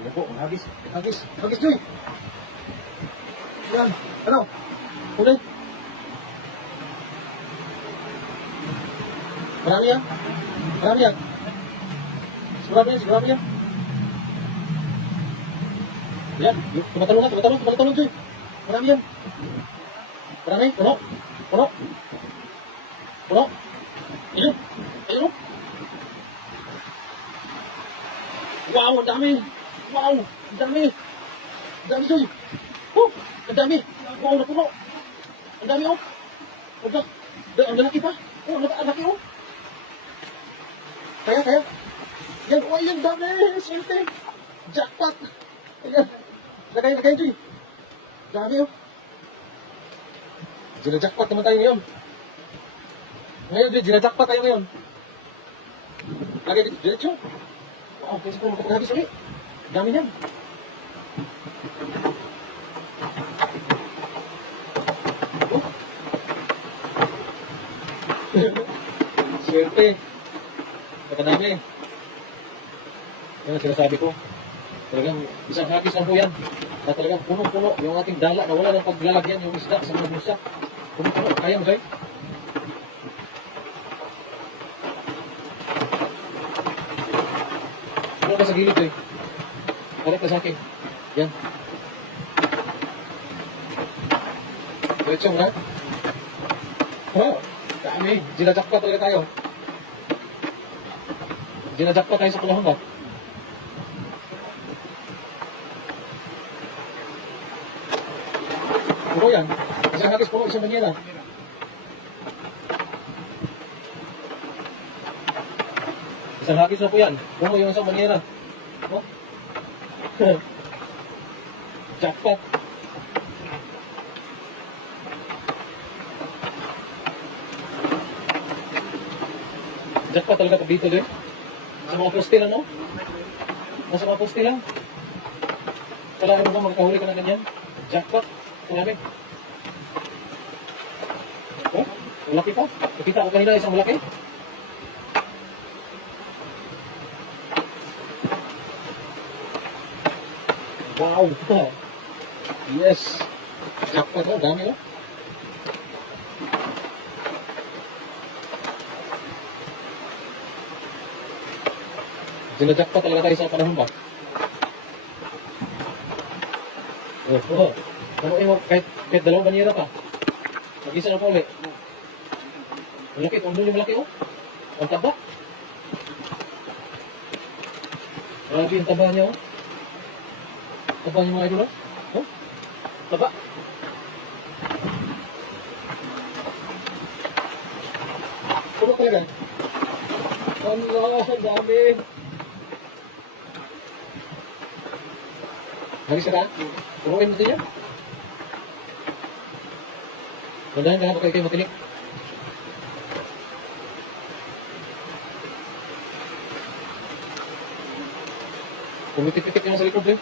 Yan po, hagis. Hagis. Hagis, Joy. Yan. Ano? Ulit. Marami yan. Marami yan. Sigurado yan, sigurado yan. Yan. Tumatalong na, tumatalong, Joy. Marami yan. Marami. Puno. Puno. Puno. Ayun. Ayun. Wow, ang dami. Wow, ang dami. Ang dami, Joy. Oh, ang dami. Wow, napuno. Ang dami, oh. Ang lalaki pa. Oh, ang laki, oh. Kaya. Yan, oh, yan, dami. Swerte. Jackpot. Ayan. Lagay, Joy. Dami, oh. Gina-jackpot naman tayo ngayon. Ngayon, Joy, gina-jackpot tayo ngayon. Lagay dito, diretso. Wow, kasi kung makapaghabis ulit. Dami niyan. Oh. Swerte. Nakadami. Yan ang sinasabi ko. Talagang isang habis lang po yan. Na talagang punong-puno yung ating dala na wala ng paglalagyan yung isda sa mga busa. Punong-puno. Kaya mo, Joy? Ano ka sa gilid, Joy? Balik ka sa akin. Yan. Diretso mo na. Oh, dami. Ginajakpa talaga tayo. Ginajakpa tayo sa panahon ba? Puno yan. Isang hagis puno, isang banyera. Isang hagis na po yan. Puno yung isang banyera. Oh. Jackpot. Jackpot talaga pag dito din. Sa mga poste lang, no? Nasa mga poste lang. Kailangan mo ba magkahuli ka na ganyan? Jackpot. Ito namin. Oh, malaki pa. Nakita ko kanina isang malaki. Wow! Yes! Jackpot, oh, dami, oh. Sinajackpot talaga tayo sa panahon ba? Oh. Namuin mo, kahit dalawang banyera pa. Mag-isa na pa ulit. Malaki, kung doon yung malaki, oh. Ang taba. Grabe yung taba niya, oh. Taba niya mga idol, oh. Oh, taba. Puno talaga. Allah, ang dami. Halis ka? Punuin mo ito yan. Mandahan ka na kayo matinik. Pumitik-pitik naman sa likod, eh.